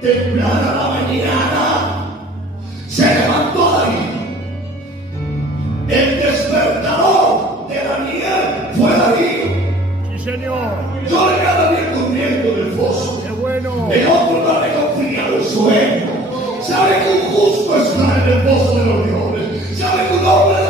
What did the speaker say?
temprana la mañana, se levantó Darío. El despertador de Daniel fue Darío. Sí, señor. Yo le cada día durmiendo del foso. Qué bueno. El otro no le confía el sueño. Sabe que un justo está en el pozo de los leones. Sabe que un hombre